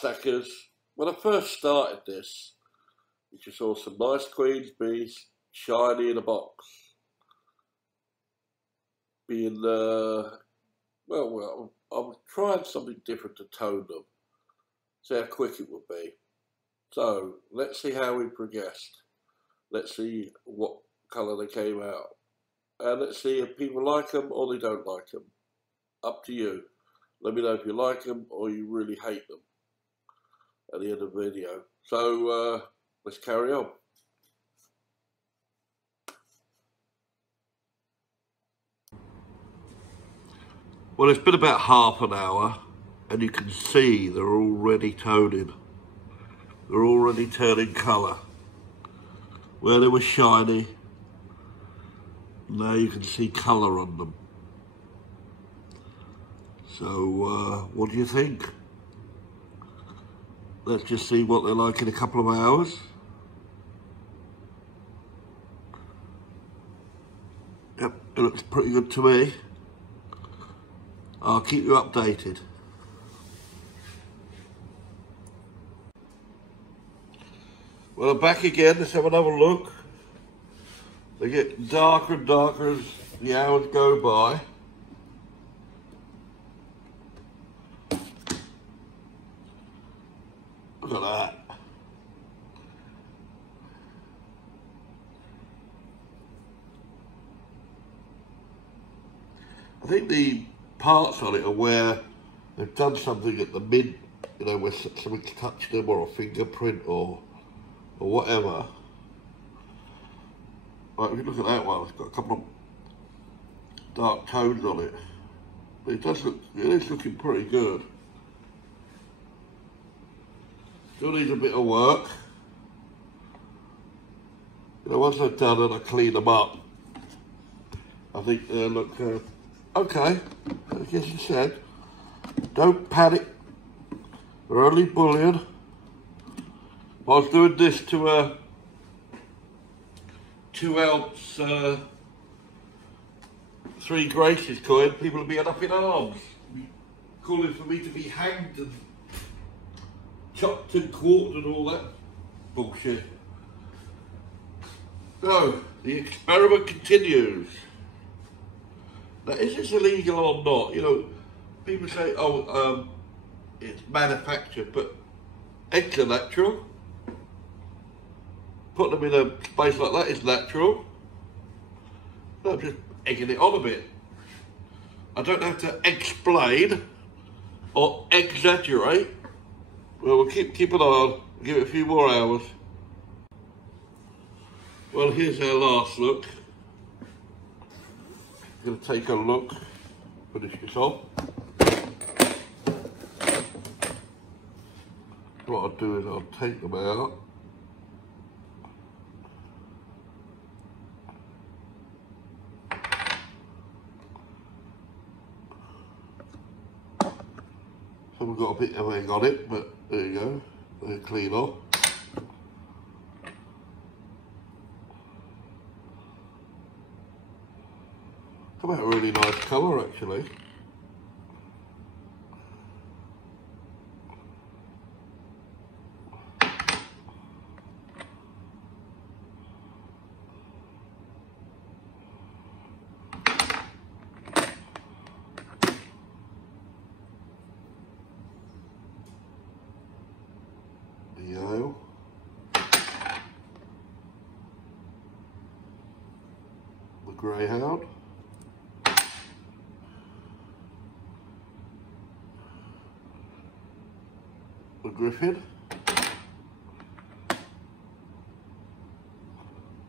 stackers, when I first started this, you just saw some nice Queen's bees, shiny in a box. Being, well, I was trying something different to tone them, see how quick it would be. So, let's see how we progressed. Let's see what colour they came out. And let's see if people like them or they don't like them. Up to you. Let me know if you like them or you really hate them at the end of the video. So, let's carry on. Well, it's been about half an hour and you can see they're already toning. They're already turning colour. Where they were shiny, now you can see colour on them. So, what do you think? Let's just see what they're like in a couple of hours. Yep, it looks pretty good to me. I'll keep you updated. Well, I'm back again. Let's have another look. They get darker and darker as the hours go by. Look at that. I think the parts on it are where they've done something at the mid, you know, where something's touched them, or a fingerprint or whatever. Right, if you look at that one, it's got a couple of dark tones on it. But it does look, it is looking pretty good. Still needs a bit of work. You know, once I've done it, I clean them up. I think they look okay. As you said, don't panic. They're only bullion. I was doing this to a 2-ounce 3 Graces coin. People would be up in arms, calling for me to be hanged and chopped and quartered and all that bullshit. So, the experiment continues. Now, is this illegal or not? You know, people say, oh, it's manufactured, but eggs are natural. Put them in a space like that is natural. No, I'm just egging it on a bit. I don't have to explain or exaggerate. Well, we'll keep an eye on, give it a few more hours. Well, here's our last look. I'm going to take a look, finish this off. What I'll do is I'll take them out. So we've got a bit of egg on it, but there you go, they're clean off. Come out a really nice colour actually. The yellow. The greyhound. The griffin,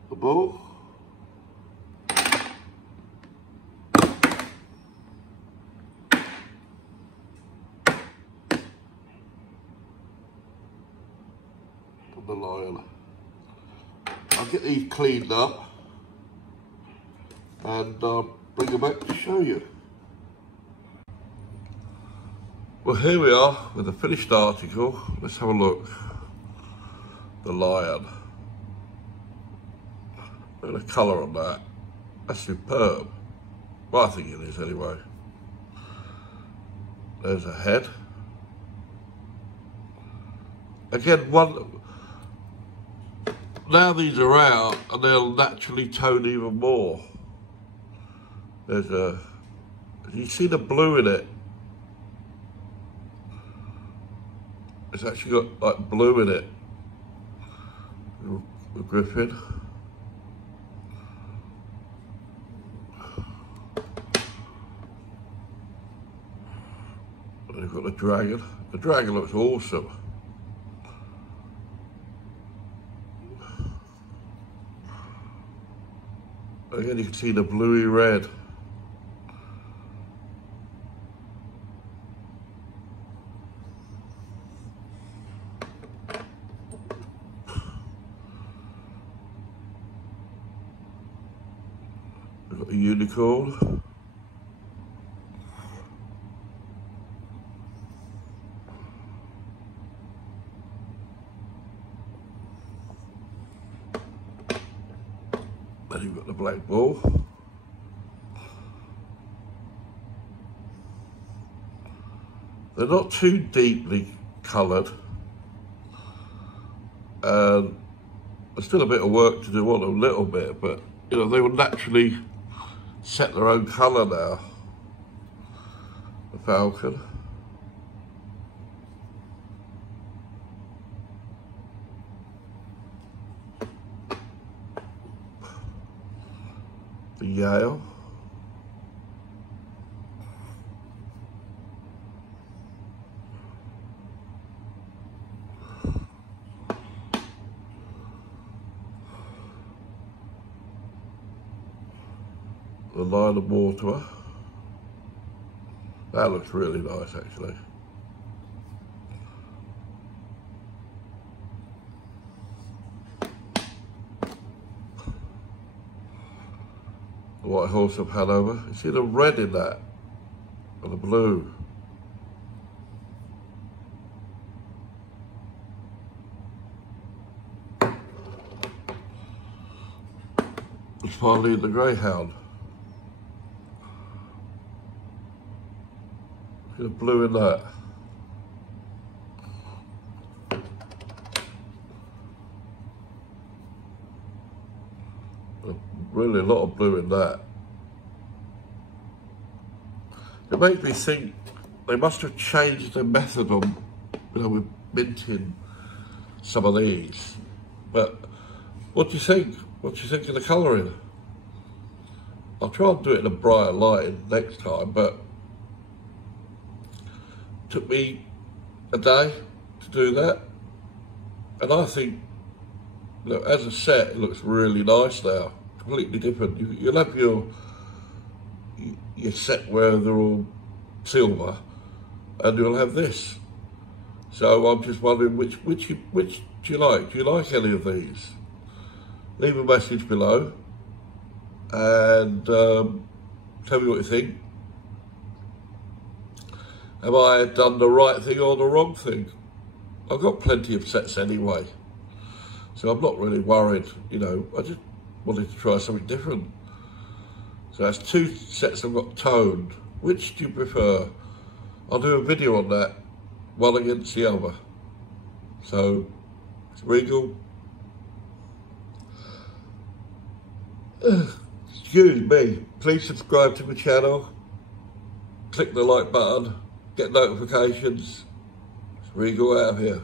the bull, and the lion. I'll get these cleaned up and bring them back to show you. Well, here we are with the finished article. Let's have a look. The lion. Look at the colour on that. That's superb. Well, I think it is anyway. There's a head. again, now these are out and they'll naturally tone even more. You see the blue in it? It's actually got like blue in it. The griffin. And you've got the dragon. The dragon looks awesome. Again, you can see the bluey red. We've got the unicorn. Then you've got the black bull. They're not too deeply coloured. And there's still a bit of work to do on them, a little bit, but you know, they will naturally set their own colour now. The falcon. The Yale. The line of water. That looks really nice, actually. The White Horse of Hanover. You see the red in that, and the blue. And finally the Greyhound. The blue in that. Really a lot of blue in that. It makes me think they must have changed their method on, you know, with minting some of these. But what do you think? What do you think of the colouring? I'll try and do it in a brighter light next time, but took me a day to do that, and I think, look, as a set, it looks really nice now. Completely different. You'll have your set where they're all silver, and you'll have this. So I'm just wondering which do you like? Do you like any of these? Leave a message below, and tell me what you think. Have I done the right thing or the wrong thing? I've got plenty of sets anyway, so I'm not really worried, you know. I just wanted to try something different. So that's two sets I've got toned. Which do you prefer? I'll do a video on that, one against the other. So, it's Regal. Excuse me. Please subscribe to my channel. Click the like button. Get notifications. It's Regal out of here.